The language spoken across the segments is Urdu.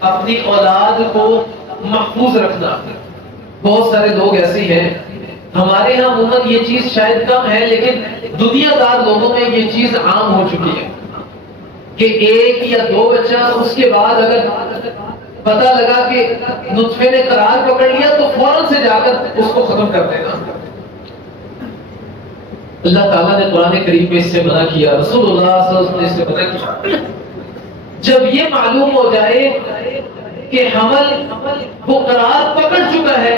اپنی اولاد کو محفوظ رکھنا. بہت سارے لوگ ایسے ہیں، ہمارے ہاں عموماً یہ چیز شاید کم ہے، لیکن دنیا دار لوگوں میں یہ چیز عام ہو چکی ہے کہ ایک یا دو بچہ، اس کے بعد اگر پتہ لگا کہ نطفے نے قرار پکڑ لیا تو فوراً سے جا کر اس کو ختم کر دینا. اللہ تعالیٰ نے قرآن کریم میں اس سے منع کیا، رسول اللہ صلی اللہ علیہ وسلم نے اس سے منع کیا. جب یہ معلوم ہو جائے کہ حمل وہ قرار پکڑ چکا ہے،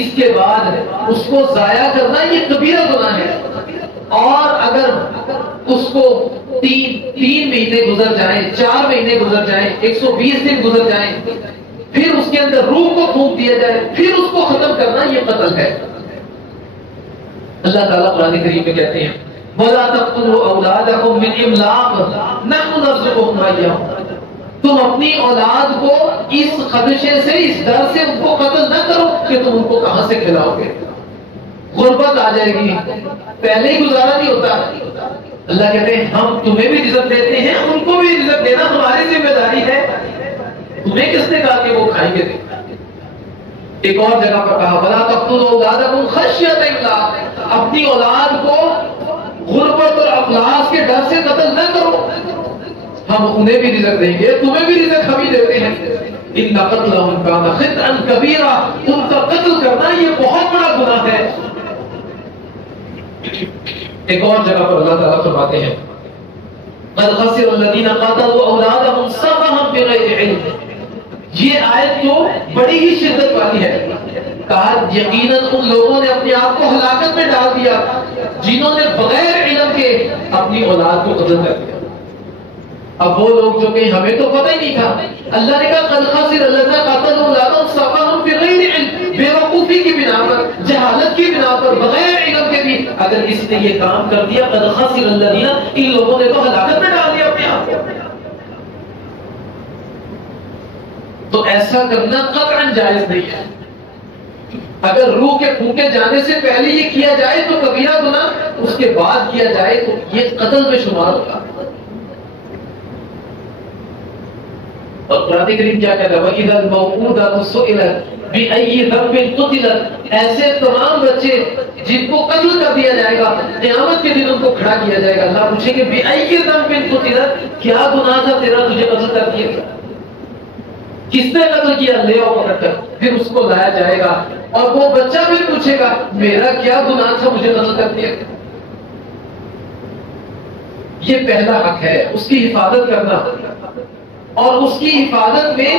اس کے بعد اس کو ضائع کرنا یہ کبیرہ گناہ ہے. اور اگر اس کو تین مہینے گزر جائیں، 4 مہینے گزر جائیں، 120 دن گزر جائیں، پھر اس کے اندر روح کو پھونک دیا جائے، پھر اس کو ختم کرنا یہ قتل ہے. اللہ تعالیٰ قرآن کریم میں کہتے ہیں وَلَا تَقْتُلُوا أَوْلَادَكُمْ مِنْ إِمْلَاقٍ نَحْنُ نَرْزُقُهُمْ وَإِيَّاكُمْ. تم اپنی اولاد کو اس خدشے سے، اس ڈر سے ان کو قتل نہ کرو کہ تم ان کو کہاں سے کھلاؤ گے. غربت آ جائے گی، پہلے ہی گزارا نہیں ہوتا. اللہ کہتے ہیں ہم تمہیں بھی رزق دیتے ہیں، ان کو بھی رزق دینا ہماری ذمہ داری ہے. تمہیں کس نے کہا کہ وہ کھائیں گے؟ ایک اور جگہ پر کہا وَلَا تَقْتُلُوا أَوْلَادَكُمْ خَشْيَةَ إِمْلَاقٍ. اپنی اولاد کو غربت اور افلاس کے ڈر سے قتل نہ کرو، ہم انہیں بھی رزق دیں گے، تمہیں بھی رزق ہم ہی دیتے ہیں. إِنَّ قَتْلَهُمْ كَانَ خِطْئًا كَبِيرًا. ان کا قتل کرنا یہ بہت بڑا گناہ ہے. ایک اور جگہ پر اللہ تعالیٰ فرماتے ہیں قَدْ خَسِرَ الَّذِينَ قَتَلُوا أَوْلَادَهُمْ سَفَهًا بِغَيْرِ عِلْمٍ. یہ آیت تو بڑی ہی شدت والی ہے. کہا یقیناً ان لوگوں نے اپنے آپ کو ہلاکت میں ڈال دیا جنہوں نے بغیر علم کے اپنی اولاد کو قتل کر دیا. اب وہ لوگ جو کہ ہمیں تو پتہ ہی نہیں تھا، اللہ نے کہا قد خسر الذین قتلوا اولادهم سفہا بغیر علم، بے وقوفی کی بنا پر، جہالت کی بنا پر، بغیر علم کے بھی اگر اس نے یہ کام کر دیا قد خسر الذین، ان لوگوں نے تو ہلاکت میں ڈال دیا اپنے آپ کو. تو ایسا کرنا قطعاً جائز نہیں ہے. اگر روح کے پھونکے جانے سے پہلے یہ کیا جائے تو کبیرہ گناہ، اس کے بعد کیا جائے تو یہ قتل میں شمار ہوگا. اور قرآن کریم کیا کہتا ہے وَإِذَا الْمَوْءُودَةُ سُئِلَتْ بِأَيِّ ذَنبٍ قُتِلَتْ. ایسے تمام بچے جن کو قتل کر دیا جائے گا، قیامت کے دن ان کو کھڑا کیا جائے گا. اللہ پوچھیں گے بِأَيِّ ذَنبٍ قُتِلَتْ، کیا گناہ تھا تیرا تجھے قتل کر دیا گیا؟ کس نے قتل کیا؟ لے آؤ پکڑ کر. پھر اس کو لایا جائے گا اور وہ بچہ بھی پوچھے گا میرا کیا گناہ تھا مجھے قتل کر دیا گیا. یہ پہلا حق ہے اس کی حفاظت کرنا. اور اس کی حفاظت میں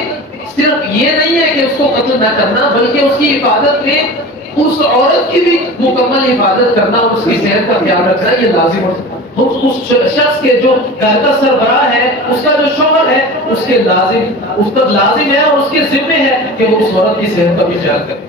صرف یہ نہیں ہے کہ اس کو قتل نہ کرنا، بلکہ اس کی حفاظت میں اس عورت کی بھی مکمل حفاظت کرنا اور اس کی صحت کا خیال رکھنا یہ لازم ہوتا ہے. اس شخص کے جو گھر کا سربراہ ہے، اس کا جو شوہر ہے، اس کا لازم ہے اور اس کے ذمہ ہے کہ وہ اس عورت کی صحت کا بھی خیال کرے.